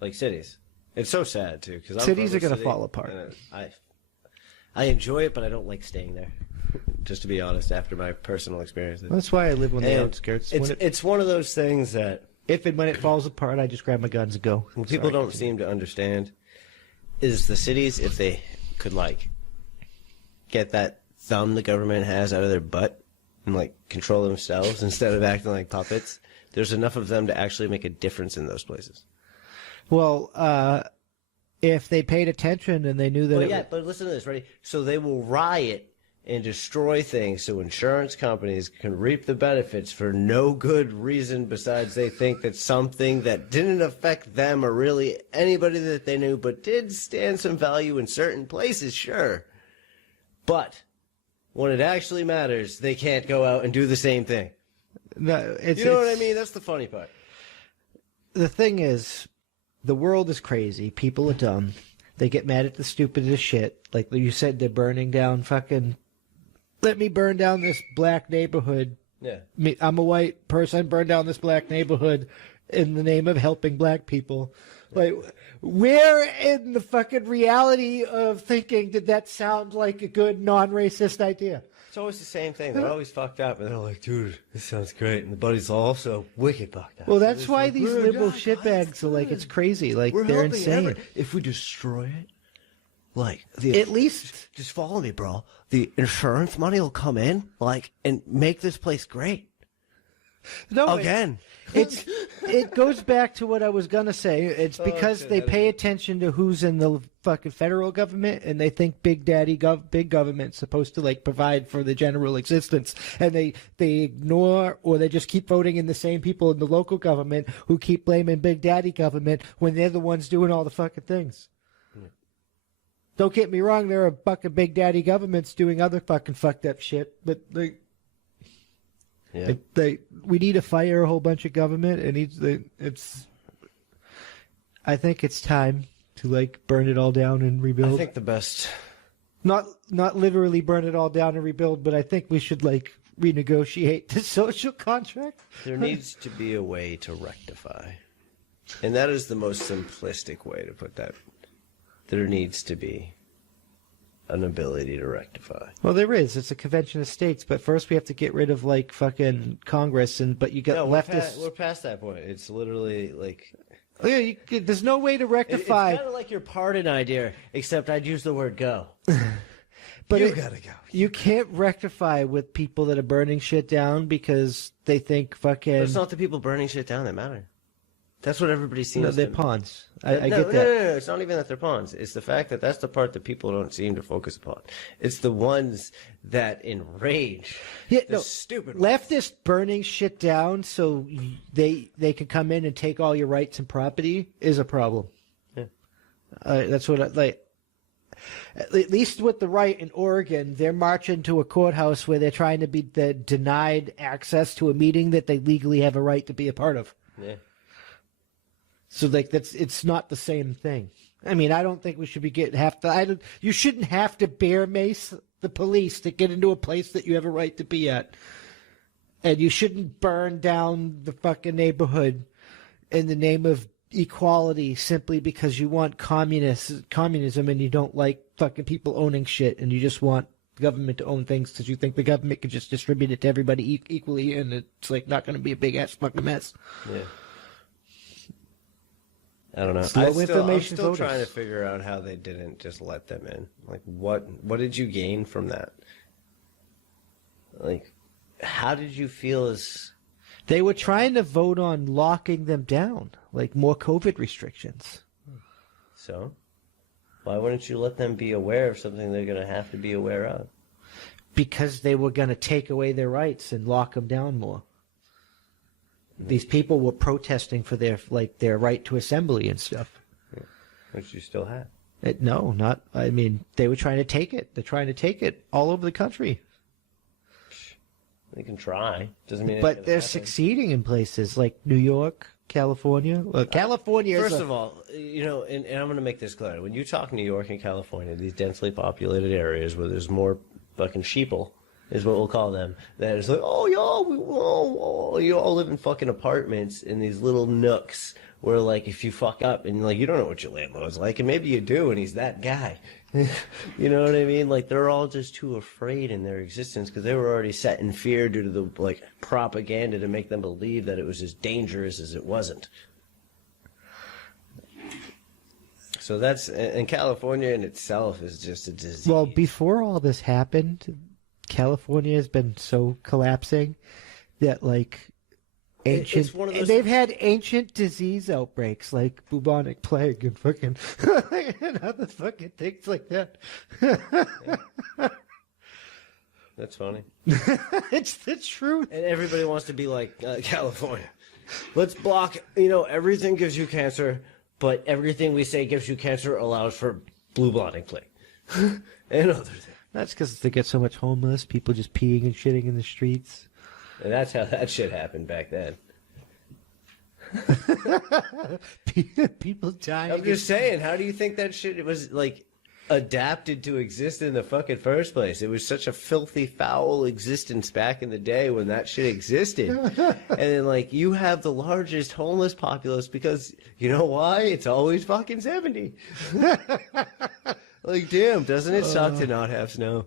like cities. It's so sad too because cities are going to fall apart. I enjoy it, but I don't like staying there. Just to be honest, after my personal experiences. That's why I live on the outskirts. It's one of those things that if and when it falls apart, I just grab my guns and go. What people don't seem to understand is the cities, if they could like get that thumb the government has out of their butt and like control themselves instead of acting like puppets, there's enough of them to actually make a difference in those places. Well, if they paid attention and they knew that but listen to this, ready? So they will riot and destroy things so insurance companies can reap the benefits for no good reason besides they think that something that didn't affect them or really anybody that they knew but did stand some value in certain places, sure. But when it actually matters, they can't go out and do the same thing. No, you know what I mean? That's the funny part. The thing is, the world is crazy. People are dumb. They get mad at the stupidest shit. Like you said, they're burning down fucking... Let me burn down this black neighborhood. Yeah. I'm a white person. Burn down this black neighborhood in the name of helping black people. Like, where in the fucking reality of thinking did that sound like a good non-racist idea? It's always the same thing. They're always fucked up, and they're like, dude, this sounds great. And the buddy's also wicked fucked up. Well, that's why these liberal shitbags are like, it's crazy. Like, they're insane. If we destroy it, like, at least... Just follow me, bro. The insurance money will come in, like, and make this place great. No, again. It goes back to what I was going to say. It's because they pay attention to who's in the fucking federal government, and they think big government's supposed to like provide for the general existence, and they ignore or they just keep voting in the same people in the local government who keep blaming big daddy government when they're the ones doing all the fucking things. Don't get me wrong, there are fucking big daddy governments doing other fucking fucked up shit, but we need to fire a whole bunch of government. I think it's time to like burn it all down and rebuild. I think the best, not literally burn it all down and rebuild, but I think we should like renegotiate the social contract. There needs to be a way to rectify, and that is the most simplistic way to put that. There needs to be an ability to rectify. Well, there is. It's a convention of states, but first we have to get rid of like fucking Congress, but you got leftists. We're past that point. It's literally like. Oh, yeah, there's no way to rectify. It's kind of like your pardon idea, except I'd use the word go. But you gotta go. You can't rectify with people that are burning shit down because they think fucking. But it's not the people burning shit down that matter. That's what everybody seems. No, they're pawns. I no, get that. No. It's not even that they're pawns. It's the fact that that's the part that people don't seem to focus upon. It's the ones that enrage. Yeah, the stupid leftists burning shit down so they can come in and take all your rights and property is a problem. Yeah. That's what I like. At least with the right in Oregon, they're marching to a courthouse where they're trying to be denied access to a meeting that they legally have a right to be a part of. Yeah. So like it's not the same thing. I mean, I don't think we should be you shouldn't have to bear mace the police to get into a place that you have a right to be at. And you shouldn't burn down the fucking neighborhood in the name of equality simply because you want communism and you don't like fucking people owning shit and you just want the government to own things because you think the government could just distribute it to everybody equally and it's like not going to be a big ass fucking mess. Yeah. I don't know. I'm still trying to figure out how they didn't just let them in. Like, what did you gain from that? Like, how did you feel as... They were trying to vote on locking them down, like more COVID restrictions. So? Why wouldn't you let them be aware of something they're going to have to be aware of? Because they were going to take away their rights and lock them down more. These people were protesting for their right to assembly and stuff. Yeah. Which you still have. No, not. I mean, they were trying to take it. They're trying to take it all over the country. They can try. Doesn't mean. But they're succeeding in places like New York, California. California. First of all, and I'm going to make this clear. When you talk New York and California, these densely populated areas where there's more fucking sheeple is what we'll call them. That is like, oh, you all live in fucking apartments in these little nooks where, like, if you fuck up and, like, you don't know what your landlord's like, and maybe you do, and he's that guy. You know what I mean? Like, they're all just too afraid in their existence because they were already set in fear due to the, like, propaganda to make them believe that it was as dangerous as it wasn't. So that's, and California in itself is just a disease. Well, before all this happened, California has been so collapsing that, like, ancient, it's one of those they've had ancient disease outbreaks like bubonic plague and fucking and other fucking things like that. That's funny. It's the truth. And everybody wants to be like California. Let's block, everything gives you cancer, but everything we say gives you cancer allows for bubonic plague. And other things. That's because they get so much homeless, people just peeing and shitting in the streets. And that's how that shit happened back then. People dying. I'm just saying, how do you think that shit was, like, adapted to exist in the fucking first place? It was such a filthy, foul existence back in the day when that shit existed. And then, like, you have the largest homeless populace because, you know why? It's always fucking 70. Like, damn, doesn't it suck to not have snow?